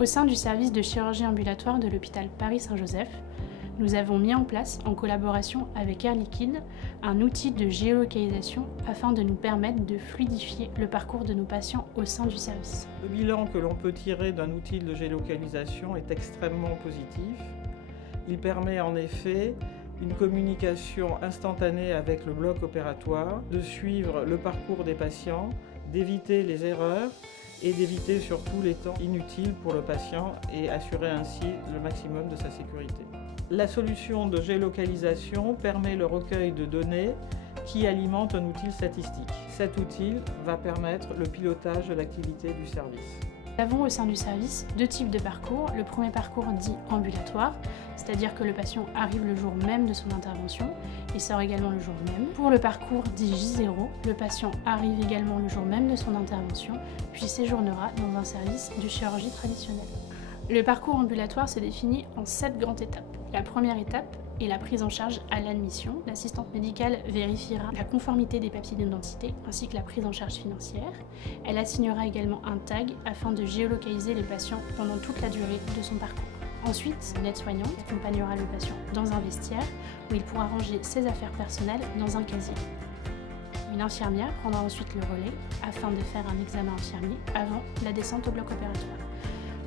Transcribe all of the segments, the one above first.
Au sein du service de chirurgie ambulatoire de l'hôpital Paris-Saint-Joseph, nous avons mis en place, en collaboration avec Air Liquide, un outil de géolocalisation afin de nous permettre de fluidifier le parcours de nos patients au sein du service. Le bilan que l'on peut tirer d'un outil de géolocalisation est extrêmement positif. Il permet en effet une communication instantanée avec le bloc opératoire, de suivre le parcours des patients, d'éviter les erreurs et d'éviter surtout les temps inutiles pour le patient et assurer ainsi le maximum de sa sécurité. La solution de géolocalisation permet le recueil de données qui alimente un outil statistique. Cet outil va permettre le pilotage de l'activité du service. Nous avons au sein du service deux types de parcours. Le premier parcours dit ambulatoire, c'est-à-dire que le patient arrive le jour même de son intervention et sort également le jour même. Pour le parcours dit J0, le patient arrive également le jour même de son intervention, puis séjournera dans un service de chirurgie traditionnelle. Le parcours ambulatoire se définit en 7 grandes étapes. La première étape est la prise en charge à l'admission. L'assistante médicale vérifiera la conformité des papiers d'identité ainsi que la prise en charge financière. Elle assignera également un tag afin de géolocaliser les patients pendant toute la durée de son parcours. Ensuite, une aide-soignante accompagnera le patient dans un vestiaire où il pourra ranger ses affaires personnelles dans un casier. Une infirmière prendra ensuite le relais afin de faire un examen infirmier avant la descente au bloc opératoire.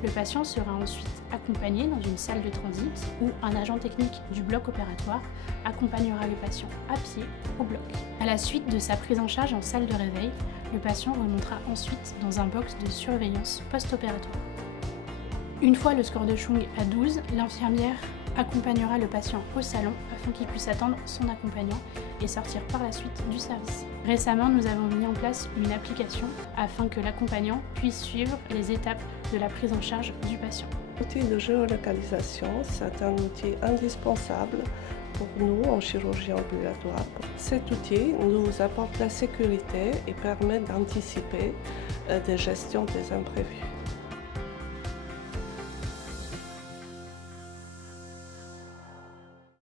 Le patient sera ensuite accompagné dans une salle de transit où un agent technique du bloc opératoire accompagnera le patient à pied au bloc. À la suite de sa prise en charge en salle de réveil, le patient remontera ensuite dans un box de surveillance post-opératoire. Une fois le score de Chung à 12, l'infirmière accompagnera le patient au salon afin qu'il puisse attendre son accompagnant et sortir par la suite du service. Récemment, nous avons mis en place une application afin que l'accompagnant puisse suivre les étapes de la prise en charge du patient. L'outil de géolocalisation, c'est un outil indispensable pour nous en chirurgie ambulatoire. Cet outil nous apporte la sécurité et permet d'anticiper des gestions des imprévus.